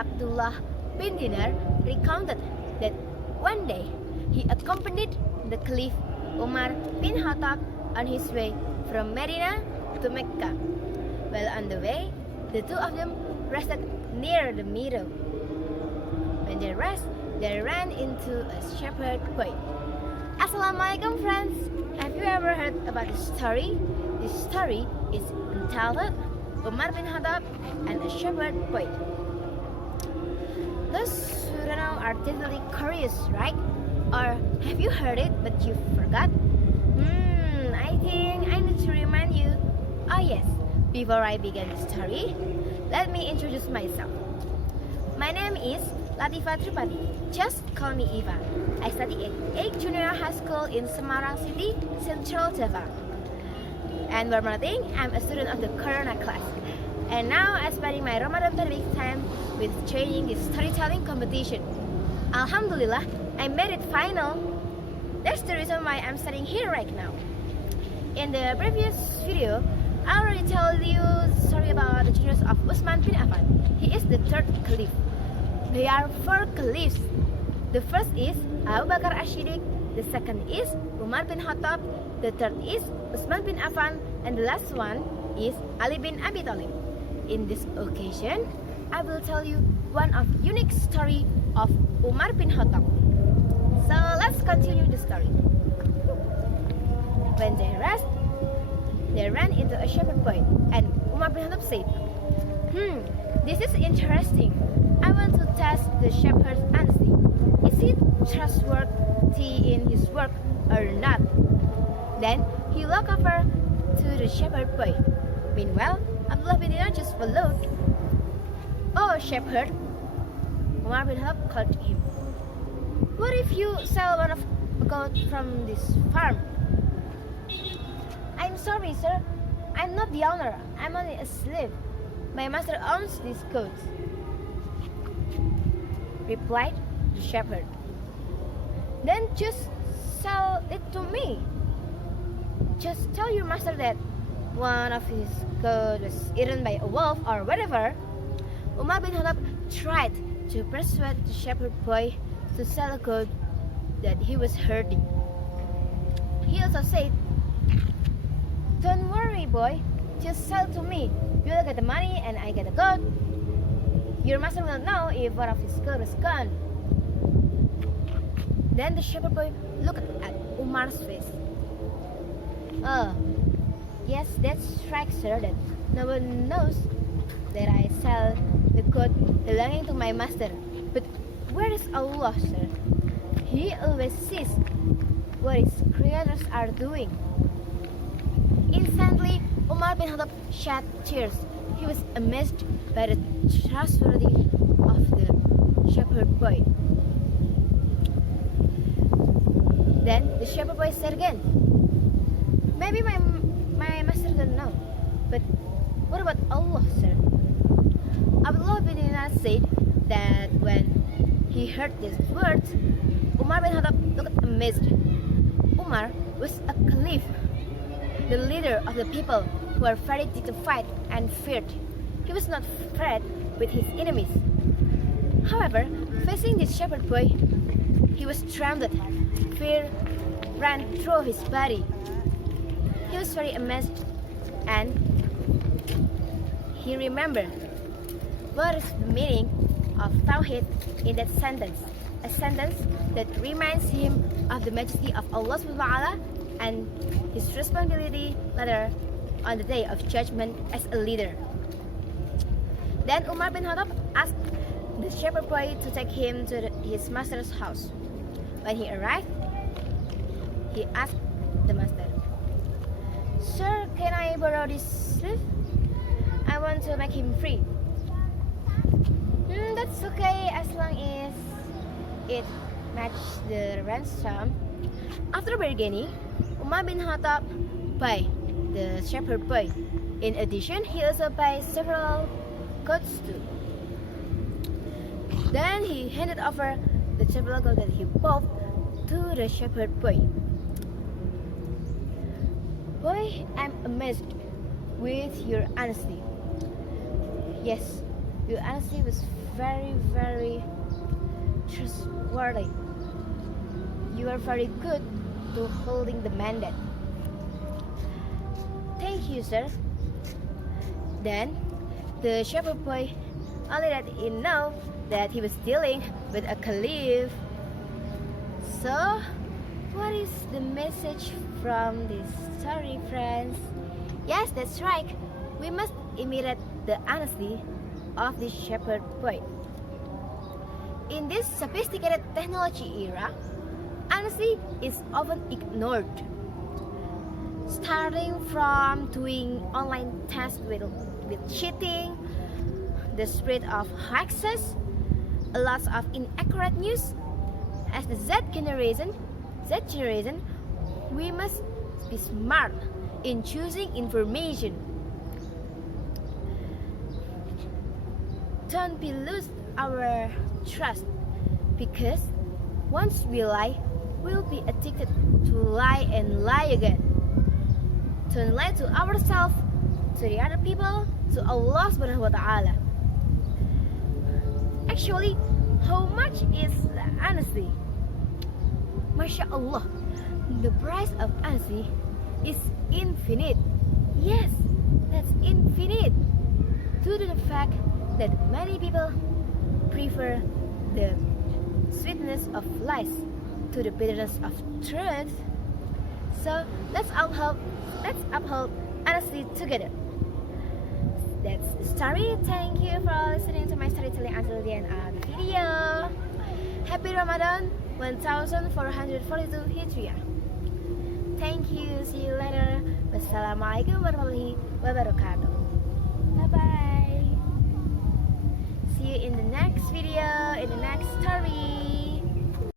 Abdullah bin Dinar recounted that one day he accompanied the Caliph Umar bin Khattab on his way from Medina to Mecca. While on the way, the two of them rested near the meadow. When they rest, they ran into a shepherd boy. Assalamualaikum friends! Have you ever heard about this story? This story is entitled Umar bin Khattab and a shepherd boy. Those who don't know are totally curious, right? Or have you heard it but you forgot? I think I need to remind you. Oh yes, before I begin the story, let me introduce myself. My name is Drupadi. Just call me Eva. I study at 8 Junior High School in Semarang City, Central Java. And one more thing, I'm a student of the Corona class. And now I'm spending my Ramadan 3 weeks time with training this storytelling competition. Alhamdulillah, I made it final. That's the reason why I'm studying here right now. In the previous video, I already told you the story about the genius of Utsman bin Affan. He is the third caliph. There are 4 caliphs. The first is Abu Bakar As-Siddiq, the second is Umar bin Khattab, the third is Utsman bin Affan, and the last one is Ali bin Abi Thalib. In this occasion, I will tell you one of unique story of Umar bin Khattab. So let's continue the story. When they rest, they ran into a shepherd boy, and Umar bin Khattab said, this is interesting. I want to test the shepherd's honesty. Is he trustworthy in his work or not? Then he walked over to the shepherd boy. Meanwhile, Abdullah bin Dinar just followed. Oh, shepherd, Umar bin Khattab called him. What if you sell one of a goat from this farm? I'm sorry, sir. I'm not the owner. I'm only a slave. My master owns these goats, replied the shepherd. Then just sell it to me. Just tell your master that one of his goats was eaten by a wolf or whatever. Umar bin Khattab tried to persuade the shepherd boy to sell a goat that he was herding. He also said, don't worry, boy, just sell to me. You'll get the money and I get the goat. Your master will know if one of his goats is gone. Then the shepherd boy looked at Umar's face. Oh, yes, that's right, sir, that no one knows that I sell the goat belonging to my master. But where is Allah, sir? He always sees what his creators are doing. Instantly, Umar bin Khattab shed tears. He was amazed by the trustworthiness of the shepherd boy. Then the shepherd boy said again, maybe my master doesn't know, but what about Allah, sir? Abdullah bin Dinar said that when he heard these words, Umar bin Khattab looked amazed. Umar was a caliph, the leader of the people who are ready to fight and feared. He was not afraid with his enemies. However, facing this shepherd boy, he was trembled. Fear ran through his body. He was very amazed, and he remembered what is the meaning of Tawhid in that sentence, a sentence that reminds him of the majesty of Allah subhanahu wa ta'ala and his responsibility later on the day of judgment as a leader. Then Umar bin Khattab asked the shepherd boy to take him to his master's house. When he arrived, he asked the master, Sir, can I borrow this slave? I want to make him free. That's okay as long as it matches the ransom. After bargaining, Umar bin Khattab paid the shepherd boy. In addition, he also paid several goats too. Then he handed over the several goats that he bought to the shepherd boy. Boy, I'm amazed with your honesty. Yes, Your honesty was very, very trustworthy. You are very good to holding the mandate. Thank you, sir. Then the shepherd boy only let him know that he was dealing with a caliph. So, what is the message from this story, friends? Yes, that's right. We must imitate the honesty of this shepherd boy. In this sophisticated technology era, honesty is often ignored. Starting from doing online tests with cheating, the spread of hoaxes, a lot of inaccurate news. As the Z generation, we must be smart in choosing information. Don't be lose our trust, because once we lie, we'll be addicted to lie and lie again. Don't lie to ourselves, to the other people, to Allah subhanahu wa ta'ala. Actually, how much is honesty? MashaAllah, the price of honesty is infinite. Yes, that's infinite. Due to the fact that many people prefer the sweetness of lies to the bitterness of truth. So let's uphold honesty together. That's the story. Thank you for listening to my storytelling until the end of the video. Happy Ramadan 1442 Hijriah. Thank you. See you later. Wassalamualaikum warahmatullahi wabarakatuh. Bye bye. See you in the next video.